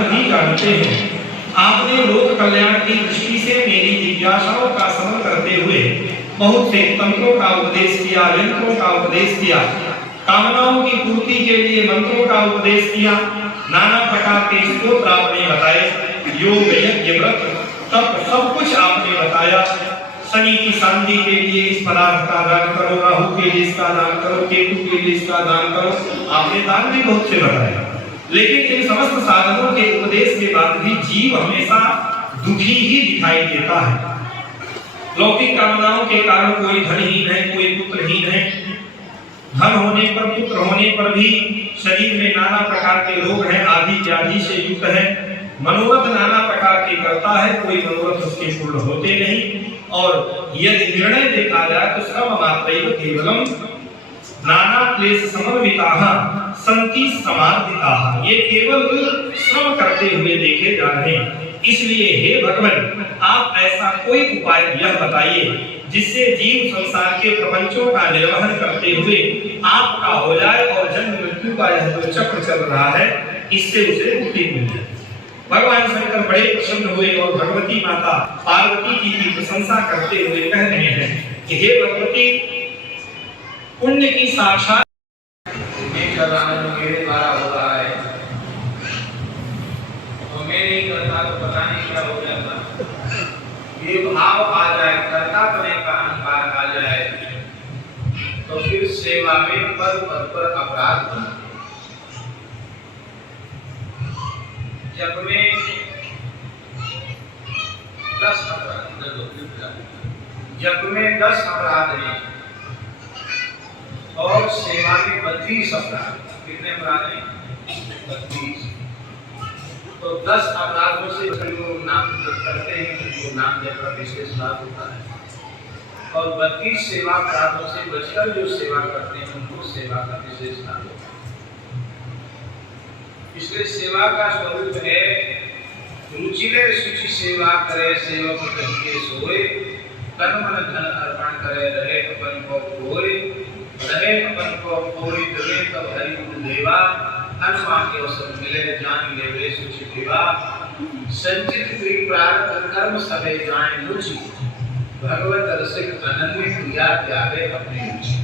अर्थ भी जानते हैं। आपने लोक कल्याण की दृष्टि से मेरी जिज्ञासाओं का समन करते हुए बहुत से तंत्रों का उपदेश किया, यंत्रों का उपदेश किया, कामनाओं की पूर्ति के लिए मंत्रों का उपदेश किया, नाना प्रकार के स्तोत्र आपने बताए, योग यज्ञ व्रत तप सब कुछ आपने बताया। शनि की शांति के लिए इस पदार्थ का दान करो, राहु के लिए इसका दान करो, केतु के लिए इसका दान करो, आपने दान भी बहुत से बताए। लेकिन इन समस्त साधनों के उपदेश के बाद भी जीव हमेशा दुखी ही दिखाई देता है। लौकिक कामनाओं के कारण कोई धनहीन है, कोई पुत्रहीन है, धन होने पर पुत्र होने पर भी शरीर में नाना प्रकार के रोग हैं, आदि व्याधि से युक्त है, मनोरथ नाना प्रकार के करता है, कोई मनोरथ उसके पूर्ण होते नहीं। और यदि निर्णय देखा जाए तो श्रम मात्रैव केवलम नाना क्लेश समन्विताः सन्ति समार्जिताः, ये केवल श्रम करते हुए देखे जा रहे हैं। इसलिए हे भगवान, आप ऐसा कोई उपाय यह बताइए जिससे जीव संसार के प्रपंचों का निर्वहन करते हुए आपका हो जाए और जन्म मृत्यु का यह जो चक्र चल रहा है इससे उसे मुक्ति मिल जाए। भगवान शंकर बड़े प्रसन्न हुए और भगवती माता पार्वती जी की प्रशंसा करते हुए कह रहे हैं कि हे भगवती, पुण्य की साक्षात मेरे द्वारा हो रहा है, तो मैं नहीं करता तो पता नहीं क्या हो जाता। ये भाव आ जाए, कर्ता बने का अहंकार आ जाए, तो फिर सेवा में पद पद पर अपराध बना। जब में 10 अपराध, जब में 10 अपराध हैं और सेवा में 32 अपराध, कितने अपराध हैं? 32। तो 10 अपराधों से जो नाम करते हैं, जो नाम जप का विशेष लाभ होता है, और 32 सेवा अपराधों से बचकर जो सेवा करते हैं उनको सेवा का विशेष लाभ होता है। इसलिए सेवा का स्वरूप है रुचिले सुचि सेवा करे, सेवक कहिए सोए, तन मन धन अर्पण करे, रहे अपन को खोए, रहे अपन को खोए, जगे तब हरि गुण देवा, हनुमान के अवसर मिले जान लेवे सुचि देवा, संचित प्रिय प्रारब्ध कर्म सभे जान रुचि, भगवत रसिक अनन्य क्रिया त्यागे अपनी रुचि।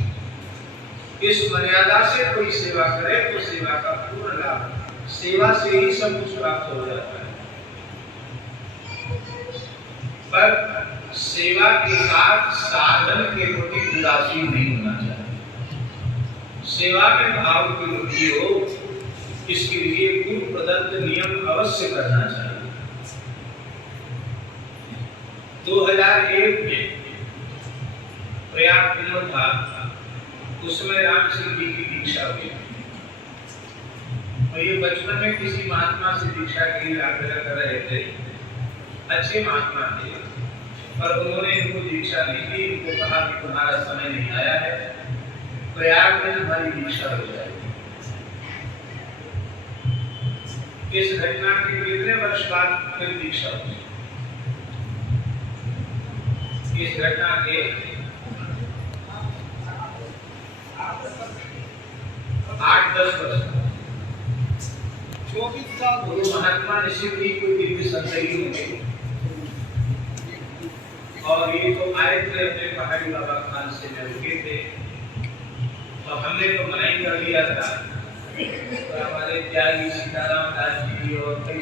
इस मर्यादा से कोई सेवा करे तो सेवा का पूर्ण लाभ, सेवा से ही सब कुछ प्राप्त हो जाता है। पर सेवा के साथ साधन के प्रति उदासीन नहीं होना चाहिए। सेवा में भाव की वृद्धि हो, इसके लिए पूर्व प्रदत्त नियम अवश्य करना चाहिए। 2001 में प्रयाग कुंभ था, उसमें राम सिंह जी की दीक्षा हुई। और ये बचपन में किसी महात्मा से दीक्षा के लिए आग्रह कर रहे थे, अच्छे महात्मा थे, पर उन्होंने इनको दीक्षा नहीं दी। इनको कहा कि तुम्हारा समय नहीं आया है, प्रयाग में तुम्हारी दीक्षा हो जाएगी। इस घटना के कितने वर्ष बाद फिर दीक्षा हुई? इस घटना के 8-10 वर्ष, 24 साल गुरु महात्मा निश्चित ही कोई दिव्य संतरी होंगे। और ये तो आए थे अपने पहाड़ी बाबा खान से में रुके थे, तो हमने तो मना ही कर लिया था। तो हमारे त्यागी सीताराम दास जी और कई